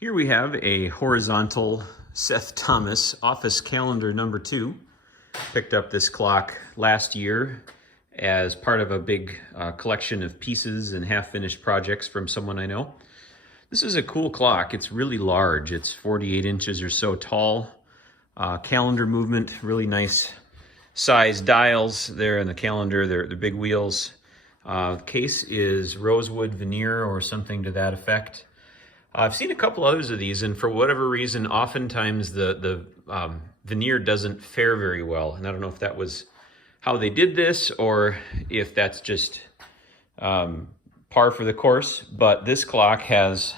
Here we have a horizontal Seth Thomas office calendar number 2. Picked up this clock last year as part of a big collection of pieces and half-finished projects from someone I know. This is a cool clock. It's really large. It's 48 inches or so tall. Calendar movement, really nice size dials there in the calendar. They're big wheels. The case is rosewood veneer or something to that effect. I've seen a couple others of these, and for whatever reason, oftentimes the veneer doesn't fare very well. And I don't know if that was how they did this or if that's just par for the course. But this clock has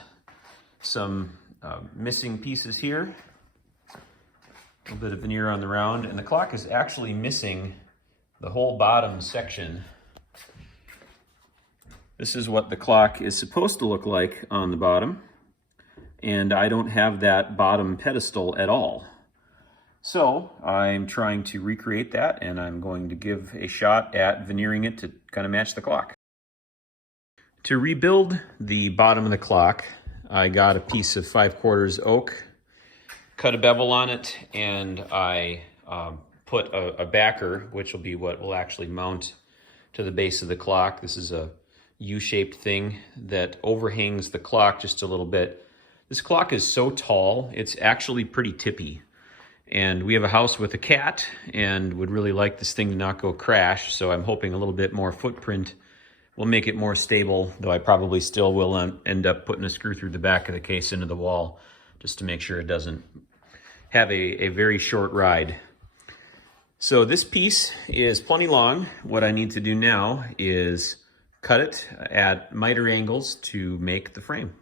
some missing pieces here. A little bit of veneer on the round, and the clock is actually missing the whole bottom section. This is what the clock is supposed to look like on the bottom. And I don't have that bottom pedestal at all. So I'm trying to recreate that, and I'm going to give a shot at veneering it to kind of match the clock. To rebuild the bottom of the clock, I got a piece of 5/4 oak, cut a bevel on it, and I put a backer, which will be what will actually mount to the base of the clock. This is a U-shaped thing that overhangs the clock just a little bit. This clock is so tall, it's actually pretty tippy. And we have a house with a cat and would really like this thing to not go crash, so I'm hoping a little bit more footprint will make it more stable, though I probably still will end up putting a screw through the back of the case into the wall just to make sure it doesn't have a very short ride. So this piece is plenty long. What I need to do now is cut it at miter angles to make the frame.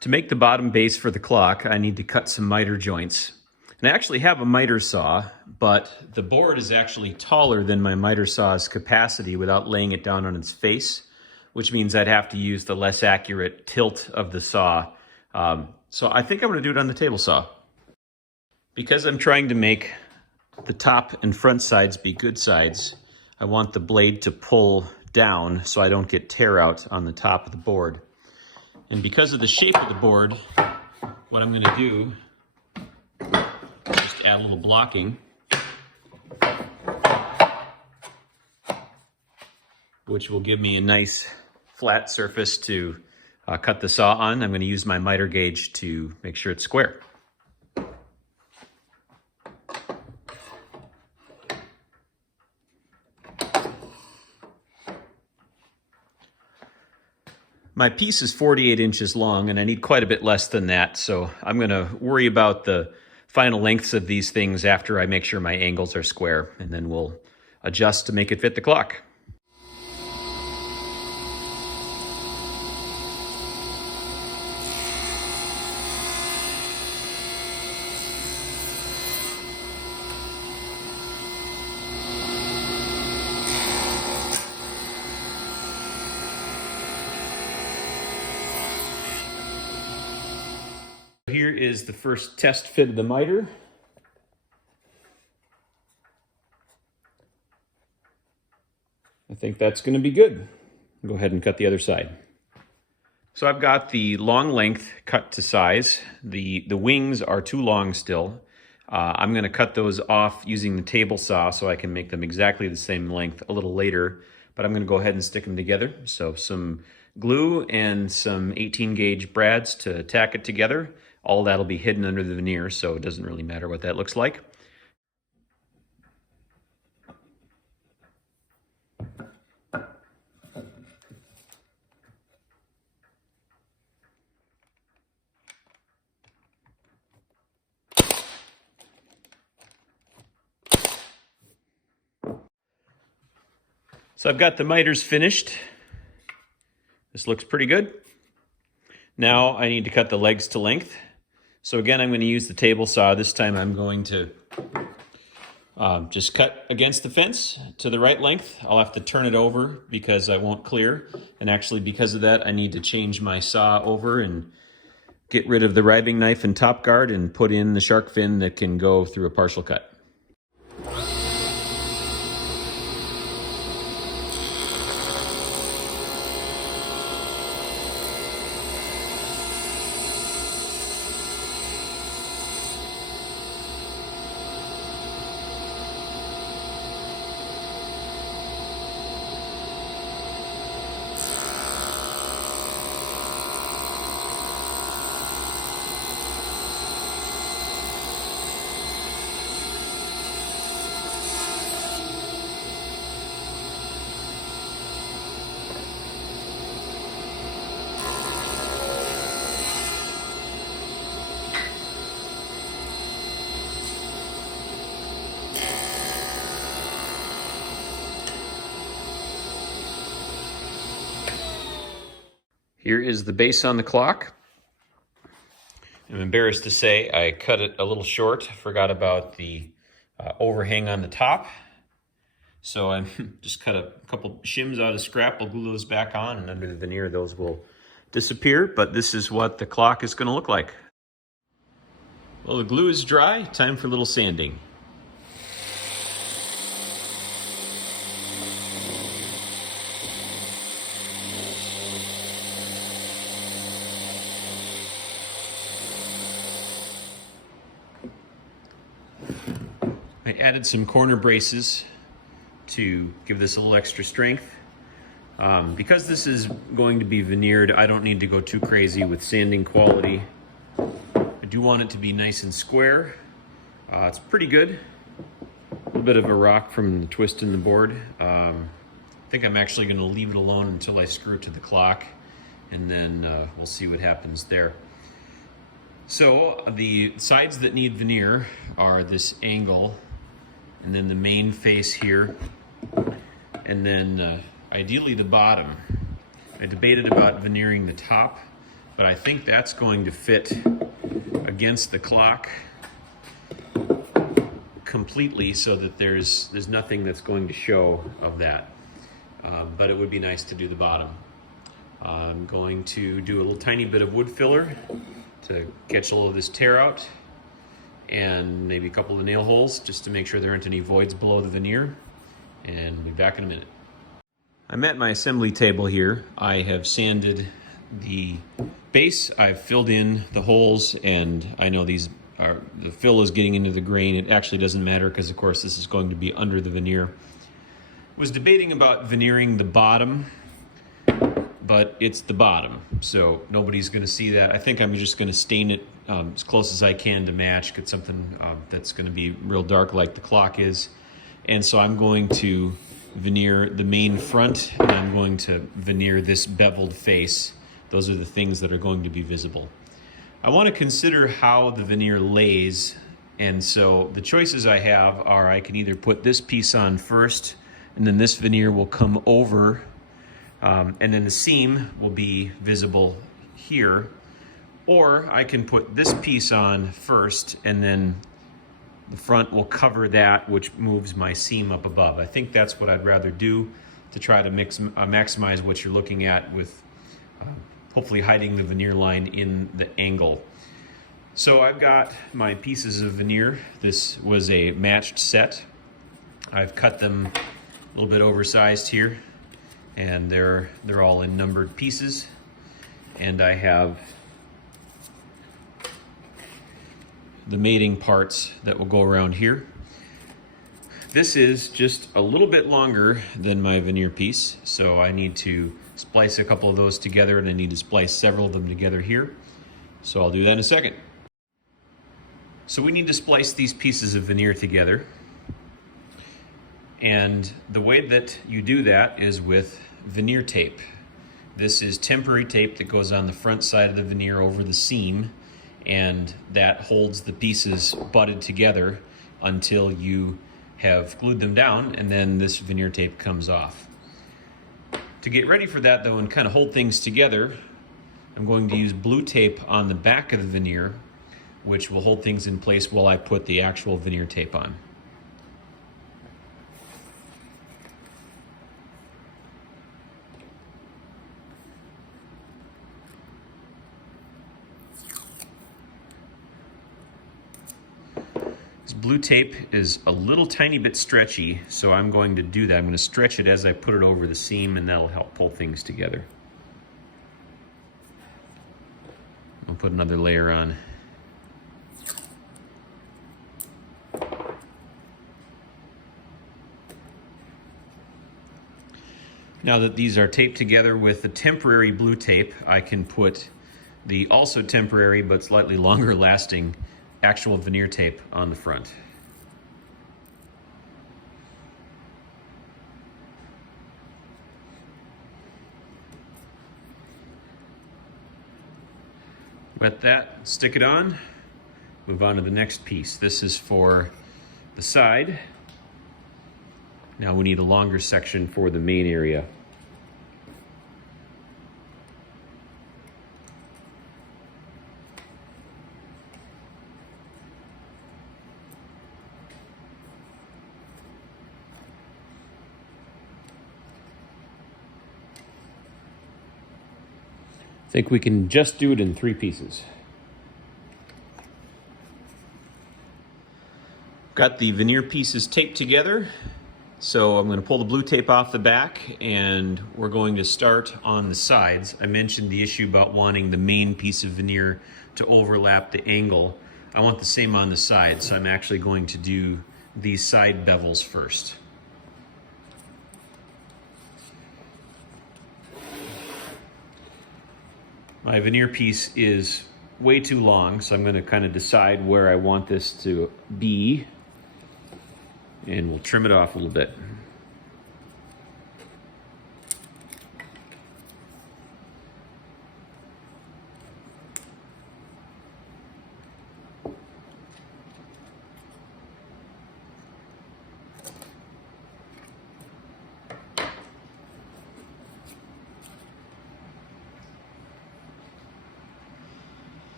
To make the bottom base for the clock, I need to cut some miter joints. And I actually have a miter saw, but the board is actually taller than my miter saw's capacity without laying it down on its face, which means I'd have to use the less accurate tilt of the saw. So I think I'm going to do it on the table saw. Because I'm trying to make the top and front sides be good sides, I want the blade to pull down so I don't get tear out on the top of the board. And because of the shape of the board, what I'm going to do is just add a little blocking, which will give me a nice flat surface to cut the saw on. I'm going to use my miter gauge to make sure it's square. My piece is 48 inches long, and I need quite a bit less than that, so I'm going to worry about the final lengths of these things after I make sure my angles are square, and then we'll adjust to make it fit the clock. Here is the first test fit of the miter. I think that's going to be good. I'll go ahead and cut the other side. So I've got the long length cut to size. The wings are too long still. I'm going to cut those off using the table saw so I can make them exactly the same length a little later, but I'm going to go ahead and stick them together. So some glue and some 18 gauge brads to tack it together. All that'll be hidden under the veneer, so it doesn't really matter what that looks like. So I've got the miters finished. This looks pretty good. Now I need to cut the legs to length. So again, I'm going to use the table saw. This time I'm going to just cut against the fence to the right length. I'll have to turn it over because I won't clear. And actually because of that, I need to change my saw over and get rid of the riving knife and top guard and put in the shark fin that can go through a partial cut. Here is the base on the clock. I'm embarrassed to say I cut it a little short. Forgot about the overhang on the top. So I just cut a couple shims out of scrap. I'll glue those back on, and under the veneer those will disappear. But this is what the clock is going to look like. Well, the glue is dry. Time for a little sanding. I added some corner braces to give this a little extra strength. Because this is going to be veneered, I don't need to go too crazy with sanding quality. I do want it to be nice and square. It's pretty good. A little bit of a rock from the twist in the board. I think I'm actually going to leave it alone until I screw it to the clock, and then we'll see what happens there. So the sides that need veneer are this angle, and then the main face here, and then ideally the bottom. I debated about veneering the top, but I think that's going to fit against the clock completely so that there's nothing that's going to show of that. But it would be nice to do the bottom. I'm going to do a little tiny bit of wood filler to catch a little of this tear out, and maybe a couple of nail holes just to make sure there aren't any voids below the veneer, and we'll be back in a minute. I'm at my assembly table here. I have sanded the base, I've filled in the holes, and I know the fill is getting into the grain. It actually doesn't matter because of course this is going to be under the veneer. Was debating about veneering the bottom, but it's the bottom, so nobody's going to see that. I think I'm just going to stain it as close as I can to match, get something that's going to be real dark like the clock is. And so I'm going to veneer the main front, and I'm going to veneer this beveled face. Those are the things that are going to be visible. I want to consider how the veneer lays, and so the choices I have are I can either put this piece on first, and then this veneer will come over, and then the seam will be visible here, or I can put this piece on first, and then the front will cover that, which moves my seam up above. I think that's what I'd rather do to try to maximize what you're looking at with hopefully hiding the veneer line in the angle. So I've got my pieces of veneer. This was a matched set. I've cut them a little bit oversized here, and they're all in numbered pieces. And I have the mating parts that will go around here. This is just a little bit longer than my veneer piece, so I need to splice a couple of those together, and I need to splice several of them together here. So I'll do that in a second. So we need to splice these pieces of veneer together. And the way that you do that is with veneer tape. This is temporary tape that goes on the front side of the veneer over the seam, and that holds the pieces butted together until you have glued them down, and then this veneer tape comes off. To get ready for that though, and kind of hold things together, I'm going to use blue tape on the back of the veneer, which will hold things in place while I put the actual veneer tape on. This blue tape is a little tiny bit stretchy, so I'm going to do that. I'm going to stretch it as I put it over the seam, and that'll help pull things together. I'll put another layer on. Now that these are taped together with the temporary blue tape, I can put the also temporary but slightly longer lasting actual veneer tape on the front. Wet that, stick it on, move on to the next piece. This is for the side. Now we need a longer section for the main area. think we can just do it in 3 pieces. Got the veneer pieces taped together, so I'm going to pull the blue tape off the back and we're going to start on the sides. I mentioned the issue about wanting the main piece of veneer to overlap the angle. I want the same on the side, so I'm actually going to do these side bevels first. My veneer piece is way too long, so I'm going to kind of decide where I want this to be, and we'll trim it off a little bit.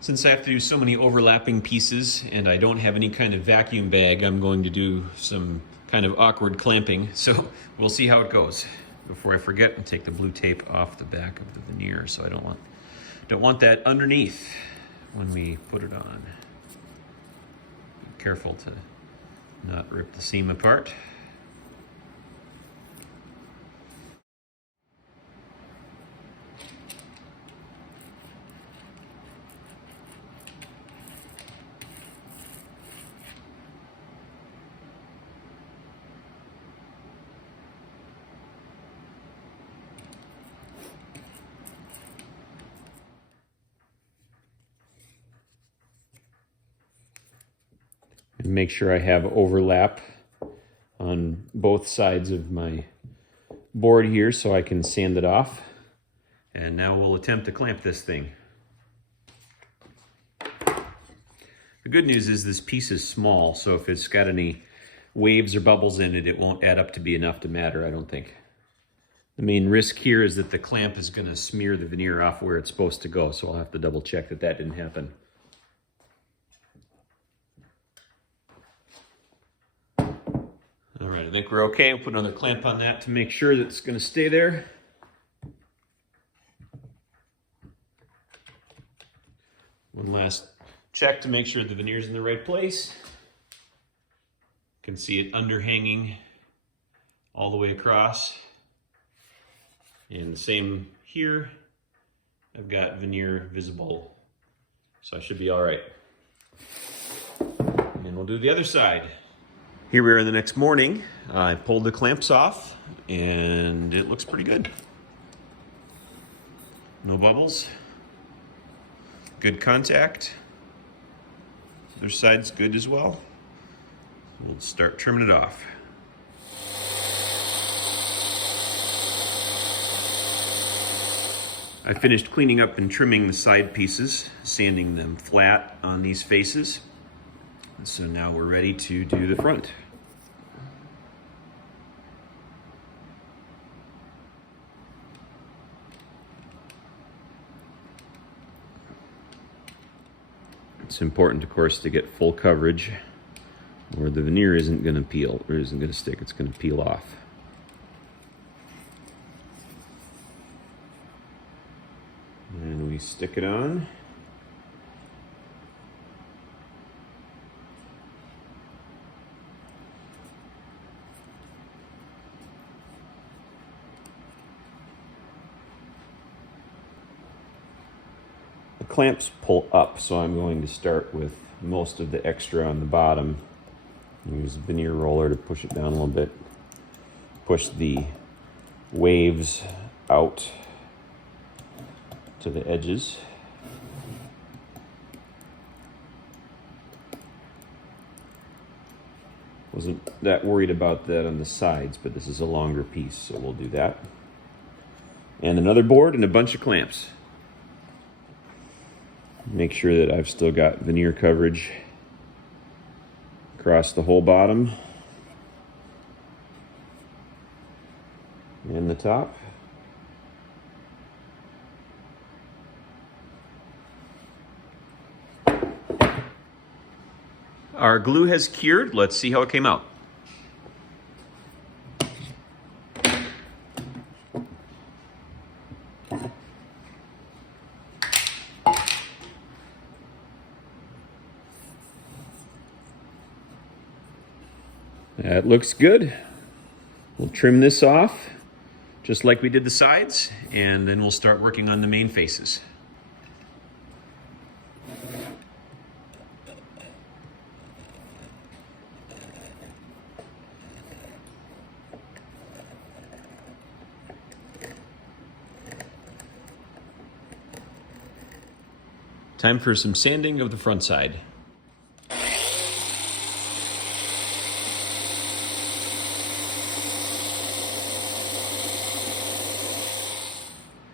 Since I have to do so many overlapping pieces and I don't have any kind of vacuum bag, I'm going to do some kind of awkward clamping, so we'll see how it goes. Before I forget, I'll take the blue tape off the back of the veneer, so I don't want that underneath when we put it on. Be careful to not rip the seam apart. And make sure I have overlap on both sides of my board here so I can sand it off. And now we'll attempt to clamp this thing. The good news is this piece is small, so if it's got any waves or bubbles in it, it won't add up to be enough to matter, I don't think. The main risk here is that the clamp is going to smear the veneer off where it's supposed to go, so I'll have to double check that that didn't happen. All right, I think we're okay. I'll put another clamp on that to make sure that it's going to stay there. One last check to make sure the veneer's in the right place. You can see it underhanging all the way across. And the same here. I've got veneer visible, so I should be all right. And we'll do the other side. Here we are the next morning. I pulled the clamps off and it looks pretty good. No bubbles. Good contact. Other side's good as well. We'll start trimming it off. I finished cleaning up and trimming the side pieces, sanding them flat on these faces. So now we're ready to do the front. It's important, of course, to get full coverage or the veneer isn't going to peel or isn't going to stick. It's going to peel off. And we stick it on. The clamps pull up, so I'm going to start with most of the extra on the bottom. Use a veneer roller to push it down a little bit. Push the waves out to the edges. Wasn't that worried about that on the sides, but this is a longer piece, so we'll do that. And another board and a bunch of clamps. Make sure that I've still got veneer coverage across the whole bottom and the top. Our glue has cured. Let's see how it came out. That looks good. We'll trim this off just like we did the sides, and then we'll start working on the main faces. Time for some sanding of the front side.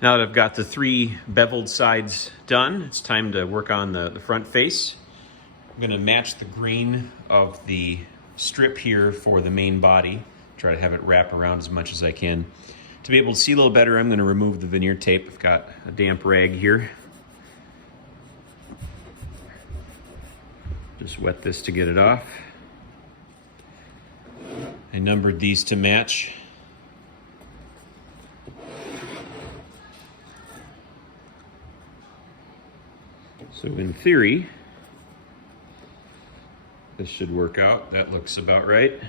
Now that I've got the 3 beveled sides done, it's time to work on the front face. I'm gonna match the grain of the strip here for the main body. Try to have it wrap around as much as I can. To be able to see a little better, I'm gonna remove the veneer tape. I've got a damp rag here. Just wet this to get it off. I numbered these to match. So in theory, this should work out. That looks about right.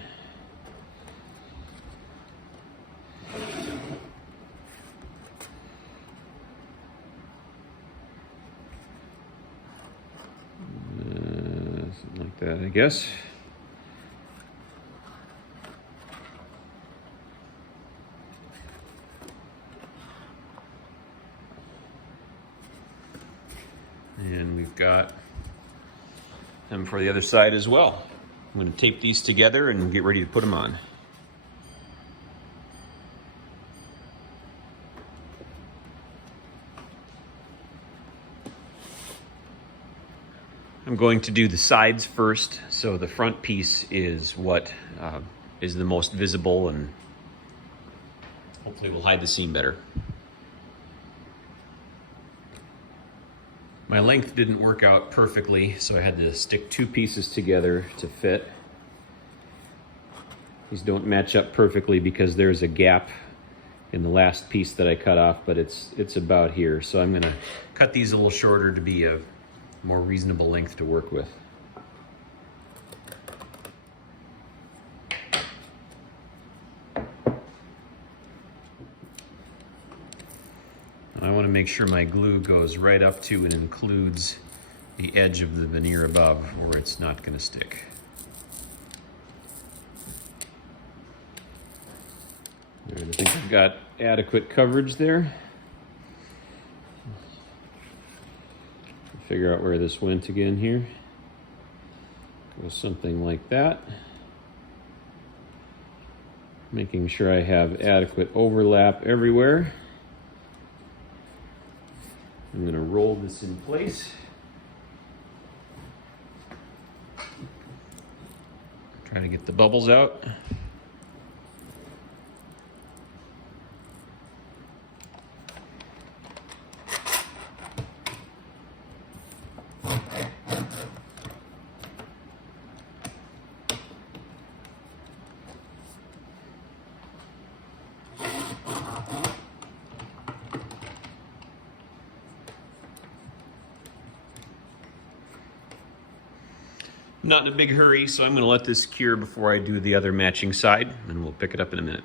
Something like that, I guess. And we've got them for the other side as well. I'm going to tape these together and get ready to put them on. I'm going to do the sides first, so the front piece is what is the most visible and hopefully will hide the seam better. My length didn't work out perfectly, so I had to stick 2 pieces together to fit. These don't match up perfectly because there's a gap in the last piece that I cut off, but it's about here. So I'm gonna cut these a little shorter to be a more reasonable length to work with. I want to make sure my glue goes right up to and includes the edge of the veneer above, or it's not going to stick. All right, I think I've got adequate coverage there. Figure out where this went again here. Go something like that. Making sure I have adequate overlap everywhere. I'm going to roll this in place. Trying to get the bubbles out. I'm not in a big hurry, so I'm going to let this cure before I do the other matching side, and we'll pick it up in a minute.